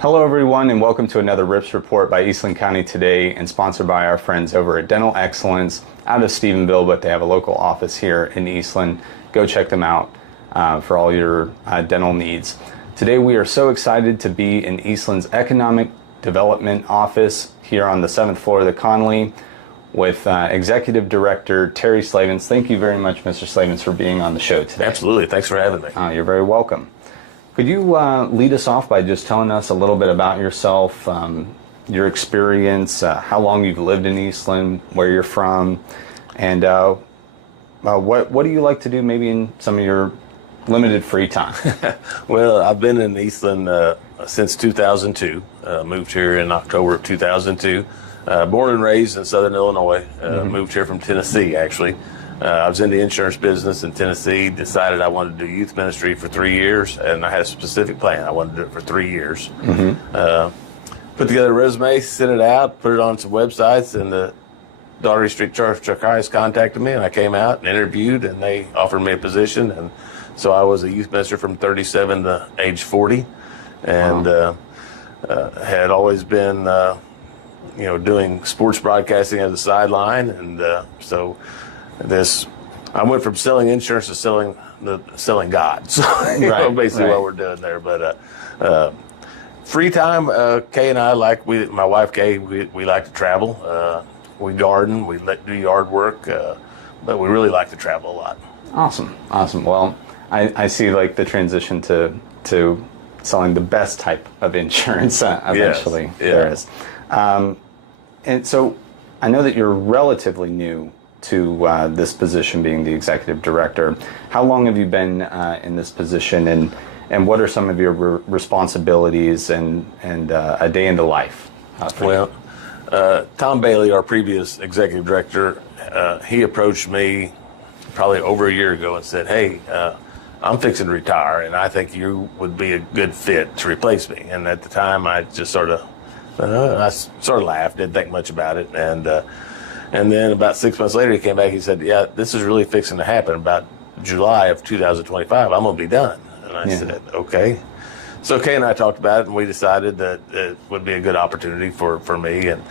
Hello everyone and welcome to another RIPS report by Eastland County Today and sponsored by our friends over at Dental Excellence out of Stephenville, but they have a local office here in Eastland. Go check them out for all your dental needs. Today we are so excited to be in Eastland's Economic Development Office here on the 7th floor of the Connolly with Executive Director Terry Slavens. Thank you very much, Mr. Slavens, for being on the show today. Absolutely. Thanks for having me. You're very welcome. Could you lead us off by just telling us a little bit about yourself, your experience, how long you've lived in Eastland, where you're from, and what do you like to do maybe in some of your limited free time? Well, I've been in Eastland since 2002. Moved here in October of 2002. Born and raised in Southern Illinois. Moved here from Tennessee, actually. I was in the insurance business in Tennessee, decided I wanted to do youth ministry for 3 years, and I had a specific plan. I wanted to do it for 3 years. Put together a resume, sent it out, put it on some websites, and the Daugherty Street Church of Christ contacted me, and I came out and interviewed, and they offered me a position. And so I was a youth minister from 37 to age 40, and had always been, doing sports broadcasting as a sideline, and so I went from selling insurance to selling God. So basically what we're doing there. But free time, Kay and I my wife Kay, we like to travel. We garden, we do yard work, but we really like to travel a lot. Awesome. Well, I see like the transition to selling the best type of insurance eventually. Yes. There is. And so I know that you're relatively new to this position, being the executive director. How long have you been in this position, and what are some of your responsibilities and a day in the life? Tom Bailey, our previous executive director, he approached me probably over a year ago and said, "Hey, I'm fixing to retire, and I think you would be a good fit to replace me." And at the time, I just sort of laughed, didn't think much about it, and then about 6 months later, he came back. He said, "Yeah, this is really fixing to happen. About July of 2025, I'm going to be done." And I said, "Okay." So Kay and I talked about it, and we decided that it would be a good opportunity for me. And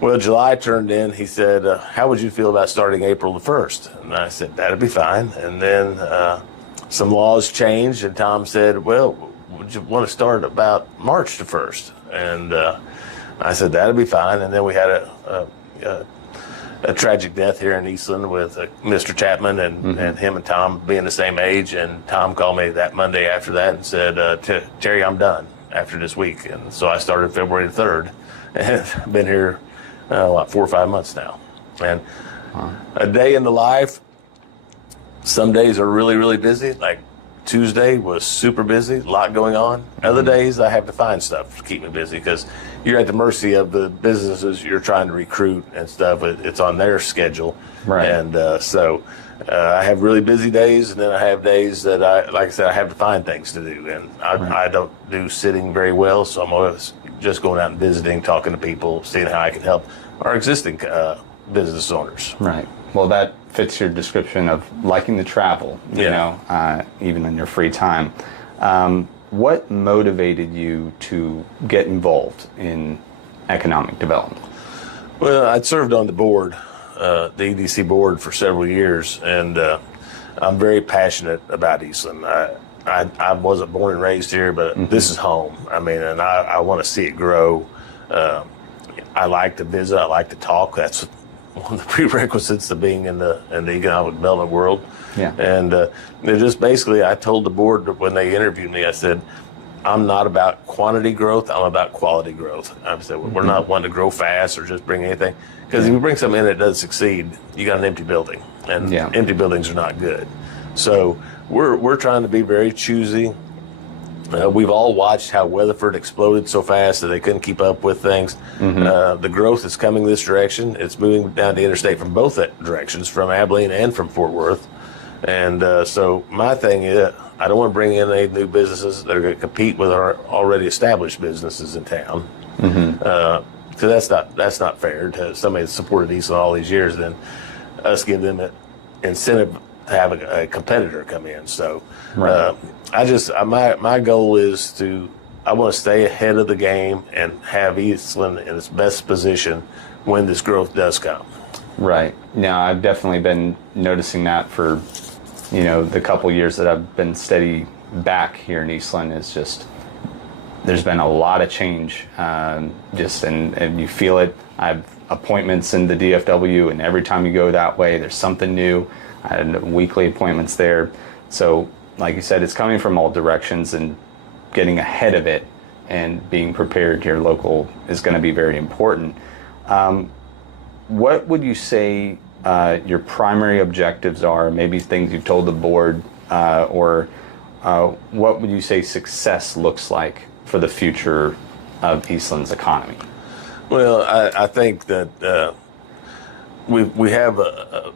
well, July turned in. He said, "How would you feel about starting April the 1st?" And I said, "That'd be fine." And then some laws changed, and Tom said, "Well, would you want to start about March the 1st?" And I said, "That'd be fine." And then we had a tragic death here in Eastland with Mr. Chapman and him and Tom being the same age. And Tom called me that Monday after that and said, "Terry, I'm done after this week." And so I started February the 3rd and I've been here 4 or 5 months now. And a day in the life, some days are really, really busy. Like Tuesday was super busy, a lot going on. Other days I have to find stuff to keep me busy because you're at the mercy of the businesses you're trying to recruit and stuff. It's on their schedule. Right. And so I have really busy days, and then I have days that like I said, I have to find things to do. And I don't do sitting very well, so I'm always just going out and visiting, talking to people, seeing how I can help our existing business owners. Right. Well, that fits your description of liking to travel, you know, even in your free time. What motivated you to get involved in economic development? Well, I'd served on the board, the EDC board, for several years, and I'm very passionate about Eastland. I wasn't born and raised here, but this is home. I mean, and I want to see it grow. I like to visit. I like to talk. That's one of the prerequisites to being in the economic development world. Yeah. And just basically, I told the board when they interviewed me, I said, "I'm not about quantity growth. I'm about quality growth." I said, "We're not wanting to grow fast or just bring anything, because if you bring something in that doesn't succeed, you got an empty building, and empty buildings are not good." So we're trying to be very choosy. We've all watched how Weatherford exploded so fast that they couldn't keep up with things. The growth is coming this direction. It's moving down the interstate from both directions, from Abilene and from Fort Worth. And so my thing is, I don't want to bring in any new businesses that are going to compete with our already established businesses in town. Because that's not fair to somebody that supported Eastland all these years, then us give them an incentive to have a competitor come in. So my goal is to I want to stay ahead of the game and have Eastland in its best position when this growth does come. Right. Now, I've definitely been noticing that for, the couple years that I've been steady back here in Eastland. Is just, there's been a lot of change, and you feel it. I have appointments in the DFW, and every time you go that way, there's something new. I had weekly appointments there. So, like you said, it's coming from all directions, and getting ahead of it and being prepared here local is going to be very important. What would you say your primary objectives are? Maybe things you've told the board, or what would you say success looks like for the future of Eastland's economy? Well, I think that we have a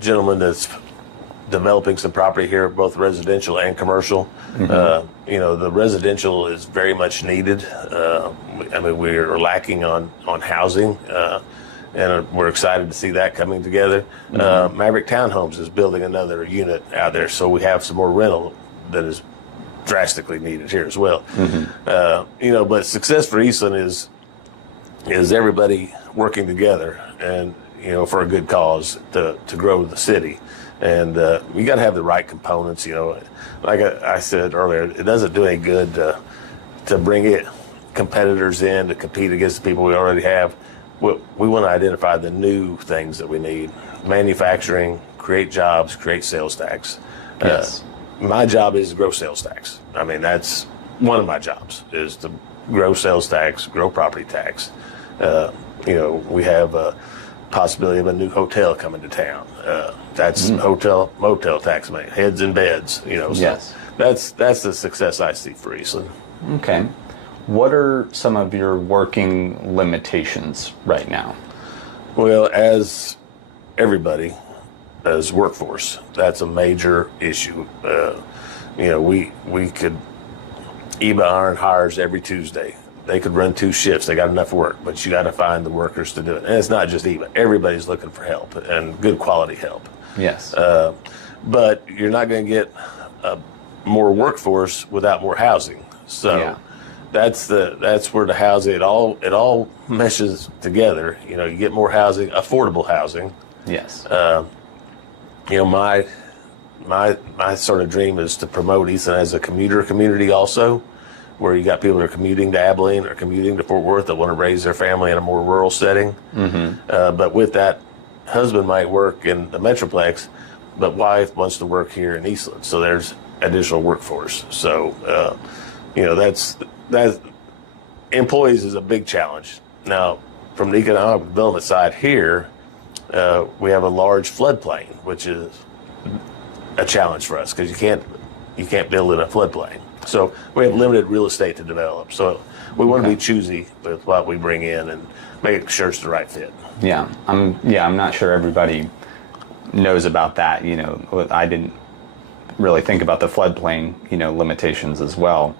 gentleman that's developing some property here, both residential and commercial. The residential is very much needed. We're lacking on housing, and we're excited to see that coming together. Maverick Townhomes is building another unit out there, so we have some more rental that is drastically needed here as well. But success for Eastland is everybody working together and for a good cause to grow the city. And you got to have the right components. Like I said earlier, it doesn't do any good to bring competitors in to compete against the people we already have. We want to identify the new things that we need: manufacturing, create jobs, create sales tax. Yes. My job is to grow sales tax. That's one of my jobs, is to grow sales tax, grow property tax. We have a possibility of a new hotel coming to town. That's motel tax money, heads and beds. Yes. That's the success I see for Eastland. Okay. What are some of your working limitations right now? Well, as everybody, as workforce, that's a major issue. We could, EBA Iron hires every Tuesday. They could run 2 shifts. They got enough work, but you got to find the workers to do it. And it's not just EBA. Everybody's looking for help, and good quality help. Yes. But you're not going to get more workforce without more housing. So Yeah. that's where the housing, it all meshes together. You get more housing, affordable housing. Yes. My sort of dream is to promote Eastland as a commuter community also, where you got people that are commuting to Abilene or commuting to Fort Worth that want to raise their family in a more rural setting. But with that, husband might work in the Metroplex, but wife wants to work here in Eastland. So there's additional workforce. So, that employees is a big challenge. Now, from the economic development side here, we have a large floodplain, which is a challenge for us because you can't build in a floodplain. So we have limited real estate to develop. So we want to be choosy with what we bring in and make sure it's the right fit. Yeah, I'm not sure everybody knows about that. I didn't really think about the floodplain, limitations as well.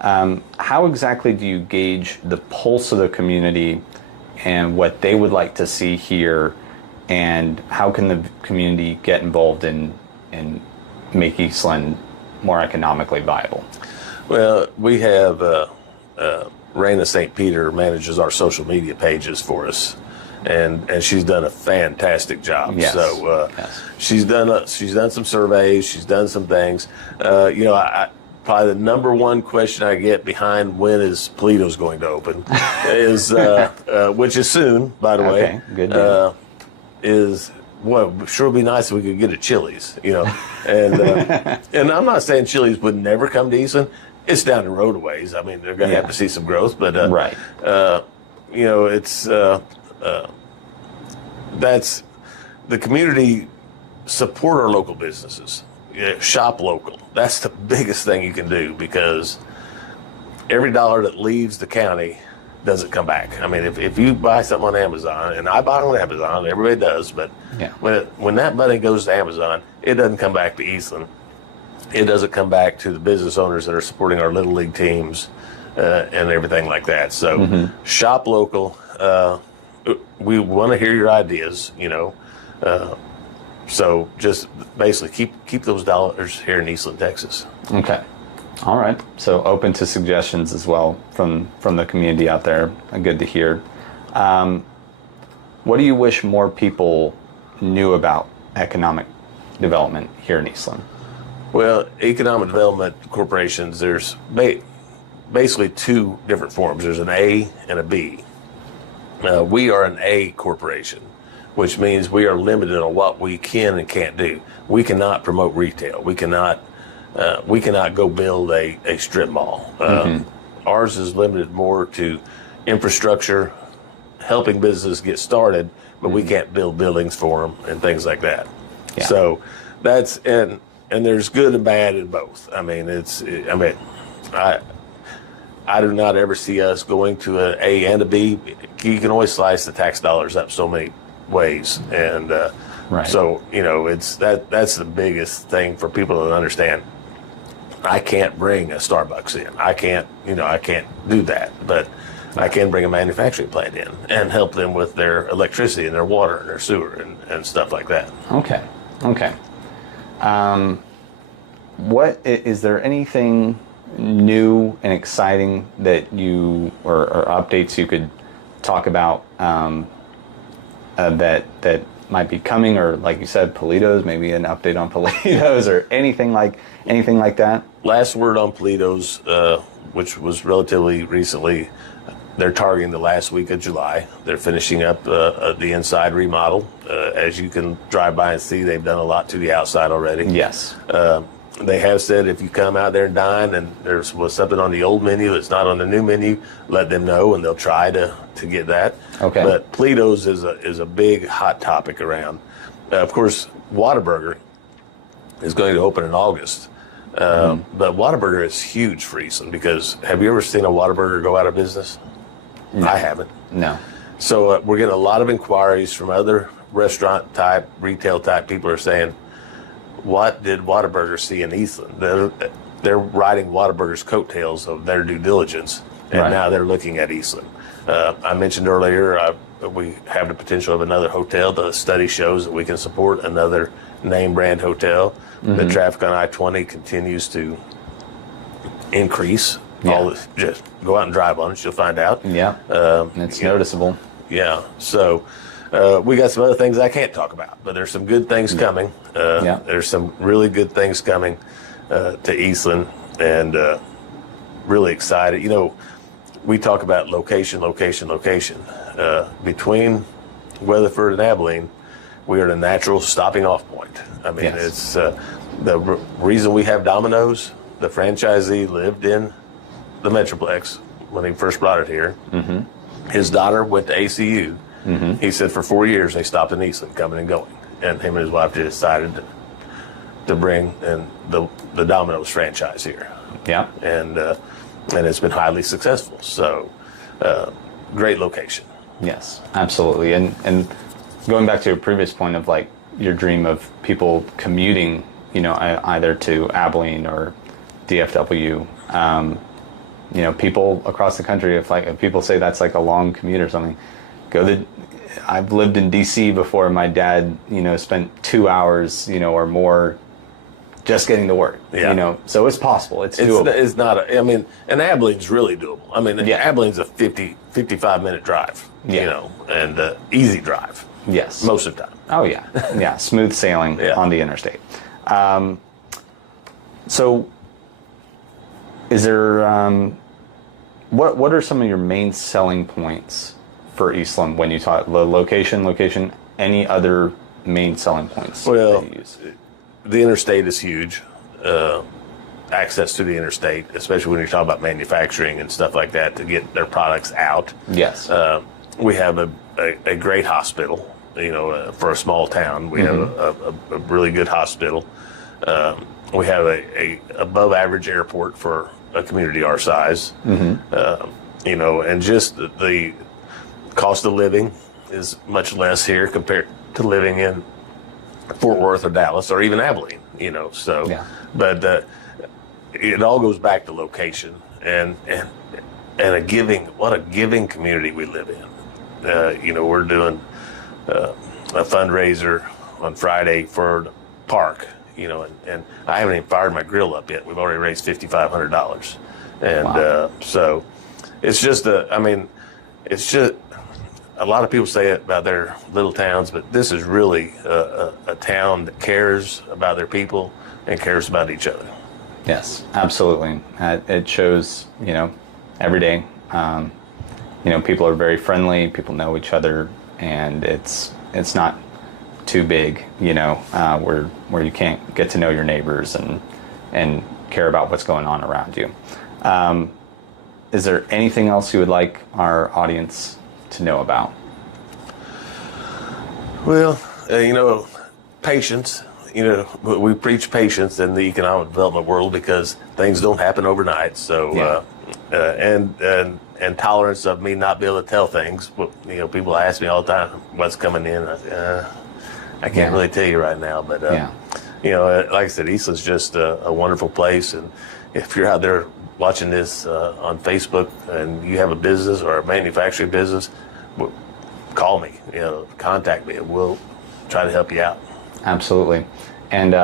How exactly do you gauge the pulse of the community and what they would like to see here, and how can the community get involved in make Eastland more economically viable? Well, we have Raina St. Peter manages our social media pages for us, and she's done a fantastic job. Yes. So Yes. she's done some surveys, she's done some things. Probably the number one question I get behind when is Polito's going to open is, which is soon, by the way. Okay, good deal. Is, well, sure would be nice if we could get a Chili's, and and I'm not saying Chili's would never come to Eastland. It's down the road a ways. They're going to have to see some growth, but Right. It's that's the community support our local businesses. Shop local. That's the biggest thing you can do, because every dollar that leaves the county doesn't come back. If you buy something on Amazon, and I buy on Amazon, everybody does, but Yeah. when that money goes to Amazon, it doesn't come back to Eastland. It doesn't come back to the business owners that are supporting our Little League teams and everything like that. So shop local. We want to hear your ideas, so just basically keep those dollars here in Eastland, Texas. Okay. All right. So open to suggestions as well from the community out there. Good to hear. What do you wish more people knew about economic development here in Eastland? Well, economic development corporations, there's basically two different forms. There's an A and a B. We are an A corporation, which means we are limited on what we can and can't do. We cannot promote retail. We cannot go build a strip mall. Ours is limited more to infrastructure, helping businesses get started, but we can't build buildings for them and things like that. Yeah. So that's and there's good and bad in both. I mean, I do not ever see us going to an A and a B. You can always slice the tax dollars up so many ways, and right. So that's the biggest thing for people to understand. I can't bring a Starbucks in. I can't do that, but I can bring a manufacturing plant in and help them with their electricity and their water and their sewer and stuff like that. Okay. What is there anything new and exciting that you or updates you could talk about that might be coming, or like you said, Politos, maybe an update on Politos or anything like that? Last word on Politos, which was relatively recently, they're targeting the last week of July. They're finishing up the inside remodel. As you can drive by and see, they've done a lot to the outside already. Yes. They have said if you come out there and dine and there was something on the old menu that's not on the new menu, let them know and they'll try to get that. Okay. But Politos is a big hot topic around. Of course, Whataburger is going to open in August. But Whataburger is huge for Eastland because have you ever seen a Whataburger go out of business? No. I haven't. No. So we're getting a lot of inquiries from other restaurant type, retail type people are saying, what did Whataburger see in Eastland? They're riding Whataburger's coattails of their due diligence, and right. Now they're looking at Eastland. I mentioned earlier we have the potential of another hotel. The study shows that we can support another name brand hotel. The traffic on I-20 continues to increase. Yeah. Just go out and drive on it, you'll find out. Yeah, it's noticeable. Yeah, so we got some other things I can't talk about, but there's some good things coming. There's some really good things coming to Eastland, and really excited. You know, we talk about location. Between Weatherford and Abilene, we are at a natural stopping off point. I mean, yes. It's the reason we have Domino's. The franchisee lived in the Metroplex when he first brought it here. His daughter went to ACU. He said for 4 years they stopped in Eastland, coming and going, and him and his wife decided to bring in the Domino's franchise here. Yeah, and it's been highly successful. So great location. Yes, absolutely. And going back to your previous point of like your dream of people commuting, you know, either to Abilene or DFW. You know, people across the country, if people say that's like a long commute or something, I've lived in DC before. My dad, you know, spent 2 hours, you know, or more just getting to work. Yeah. You know, so it's possible. It's doable. It's not. And Abilene's really doable. I mean, Abilene's a 55-minute drive. Yeah. You know, and easy drive. Yes. Most of the time. Oh yeah, yeah, smooth sailing on the interstate. So, is there what are some of your main selling points for Eastland when you talk the location? Any other main selling points that you use? The interstate is huge. Access to the interstate, especially when you're talking about manufacturing and stuff like that, to get their products out. Yes. We have a great hospital. You know, for a small town, we have a really good hospital. We have a above average airport for a community our size. You know, and just the cost of living is much less here compared to living in Fort Worth or Dallas or even Abilene. You know, so but it all goes back to location and a giving community we live in. You know, we're doing a fundraiser on Friday for the park and I haven't even fired my grill up yet. We've already raised $5,500. And Wow. so it's just it's just, a lot of people say it about their little towns, but this is really a town that cares about their people and cares about each other. Yes, absolutely. It shows, every day. People are very friendly. People know each other, and it's not too big, where you can't get to know your neighbors and care about what's going on around you. Is there anything else you would like our audience to know about? Well, patience. We preach patience in the economic development world because things don't happen overnight. So, and tolerance of me not be able to tell things. People ask me all the time what's coming in. I can't really tell you right now, but like I said, Eastland's just a wonderful place. And if you're out there watching this on Facebook and you have a business or a manufacturing business, call me. Contact me, and we'll try to help you out. Absolutely. And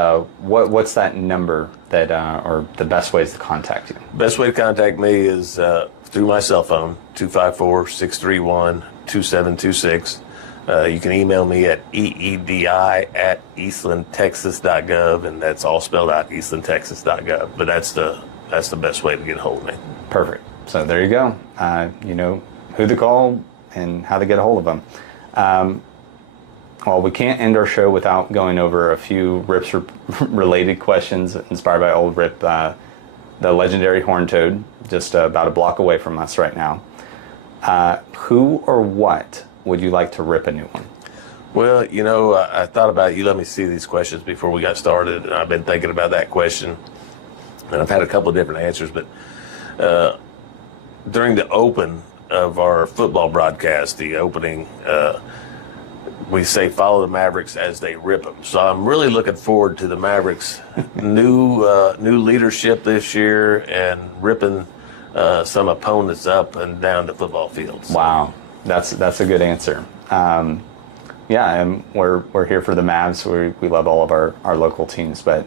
what's that number that, or the best ways to contact you? Best way to contact me is through my cell phone, 254-631-2726. You can email me at eedi@eastlandtexas.gov, and that's all spelled out, eastlandtexas.gov. But that's the best way to get a hold of me. Perfect. So there you go. You know who to call and how to get a hold of them. Well, we can't end our show without going over a few Rips related questions inspired by old Rip, the legendary horned toad, just about a block away from us right now. Who or what would you like to rip a new one? Well, I thought about it. You let me see these questions before we got started, and I've been thinking about that question, and I've had a couple of different answers. But during the open of our football broadcast, the opening, we say follow the Mavericks as they rip them. So I'm really looking forward to the Mavericks' new leadership this year and ripping some opponents up and down the football fields. Wow, that's a good answer. Yeah, and we're here for the Mavs. We love all of our local teams, but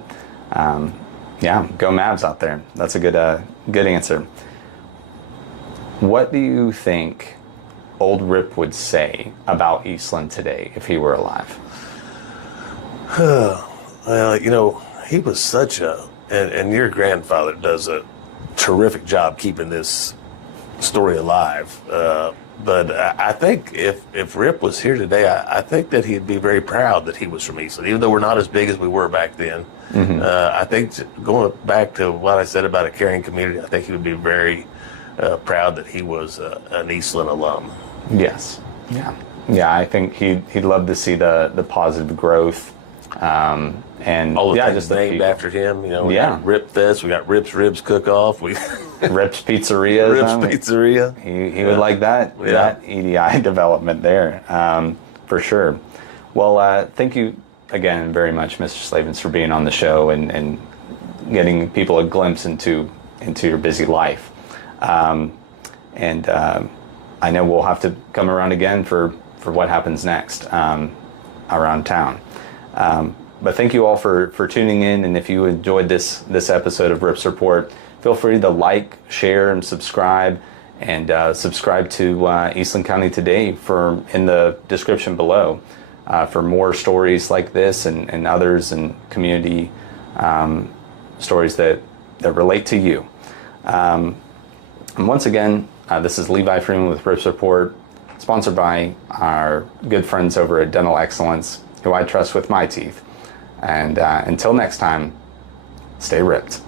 yeah, go Mavs out there. That's a good answer. What do you think old Rip would say about Eastland today if he were alive? Well, he was such and your grandfather does a terrific job keeping this story alive. But I think if Rip was here today, I think that he'd be very proud that he was from Eastland, even though we're not as big as we were back then. Mm-hmm. I think going back to what I said about a caring community, I think he would be very proud that he was an Eastland alum. Yes. Yeah. I think he'd love to see the positive growth. And all the things named after him. We got Rip Fest, we got Rip's Ribs Cook-Off, Rip's Pizzeria. Pizzeria. He would like that EDI development there, for sure. Well, thank you again very much, Mr. Slavens, for being on the show and getting people a glimpse into your busy life. And I know we'll have to come around again for what happens next around town. But thank you all for tuning in, and if you enjoyed this episode of Rips Report, feel free to like, share, and subscribe, and subscribe to Eastland County Today in the description below for more stories like this and others, and community stories that relate to you. And once again, this is Levi Freeman with Rips Report, sponsored by our good friends over at Dental Excellence, who I trust with my teeth. And until next time, stay ripped.